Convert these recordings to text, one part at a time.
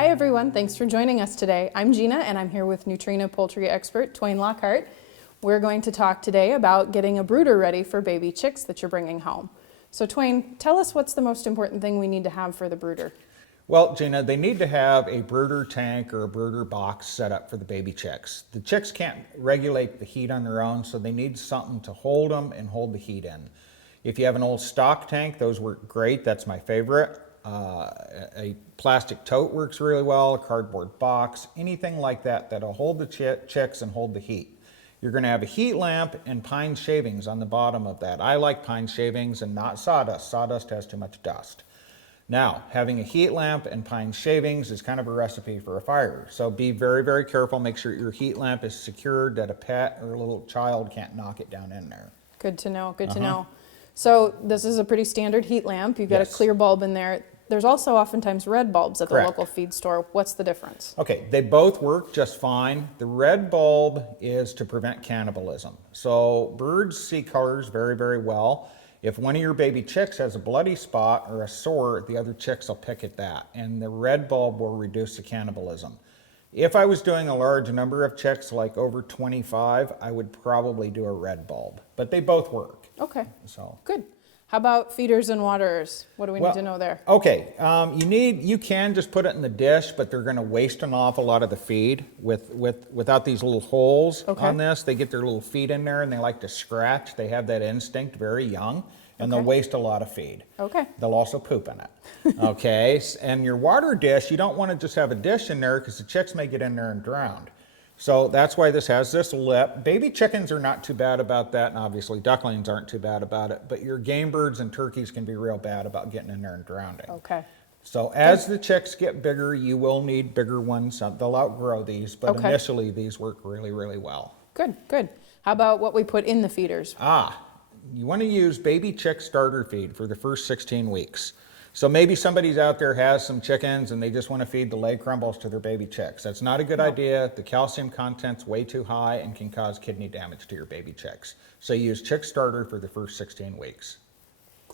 Hi everyone, thanks for joining us today. I'm Gina and I'm here with Nutrena poultry expert Twain Lockhart. We're going to talk today about getting a brooder ready for baby chicks that you're bringing home. So Twain, tell us what's the most important thing we need to have for the brooder? Well, Gina, they need to have a brooder tank or a brooder box set up for the baby chicks. The chicks can't regulate the heat on their own, so they need something to hold them and hold the heat in. If you have an old stock tank, those work great. That's my favorite. A plastic tote works really well, a cardboard box, anything like that that'll hold the chicks and hold the heat. You're going to have a heat lamp and pine shavings on the bottom of that. I like pine shavings and not sawdust. Sawdust has too much dust. Now, having a heat lamp and pine shavings is kind of a recipe for a fire. So be very, very careful. Make sure your heat lamp is secured, that a pet or a little child can't knock it down in there. Good to know, good to know. So this is a pretty standard heat lamp. You've got a clear bulb in there. There's also oftentimes red bulbs at the local feed store. What's the difference? Okay, they both work just fine. The red bulb is to prevent cannibalism. So birds see colors very, very well. If one of your baby chicks has a bloody spot or a sore, the other chicks will pick at that, and the red bulb will reduce the cannibalism. If I was doing a large number of chicks, like over 25, I would probably do a red bulb, but they both work. Okay, so good. How about feeders and waterers? What do we need to know there? Okay, you can just put it in the dish, but they're going to waste an awful lot of the feed without these little holes on this. They get their little feet in there and they like to scratch. They have that instinct very young, and they'll waste a lot of feed. Okay. They'll also poop in it. Okay, and your water dish, you don't want to just have a dish in there because the chicks may get in there and drown. So that's why this has this lip. Baby chickens are not too bad about that, and obviously ducklings aren't too bad about it, but your game birds and turkeys can be real bad about getting in there and drowning. Okay. So as the chicks get bigger, you will need bigger ones. They'll outgrow these, but initially these work really, really well. Good, good. How about what we put in the feeders? You want to use baby chick starter feed for the first 16 weeks. So maybe somebody's out there has some chickens and they just want to feed the leg crumbles to their baby chicks. That's not a good idea. The calcium content's way too high and can cause kidney damage to your baby chicks. So use chick starter for the first 16 weeks.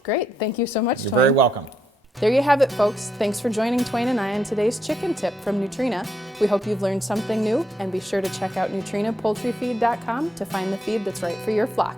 Great. Thank you so much, You're very welcome. There you have it, folks. Thanks for joining Twain and I on today's chicken tip from Nutrena. We hope you've learned something new, and be sure to check out NutrenaPoultryFeed.com to find the feed that's right for your flock.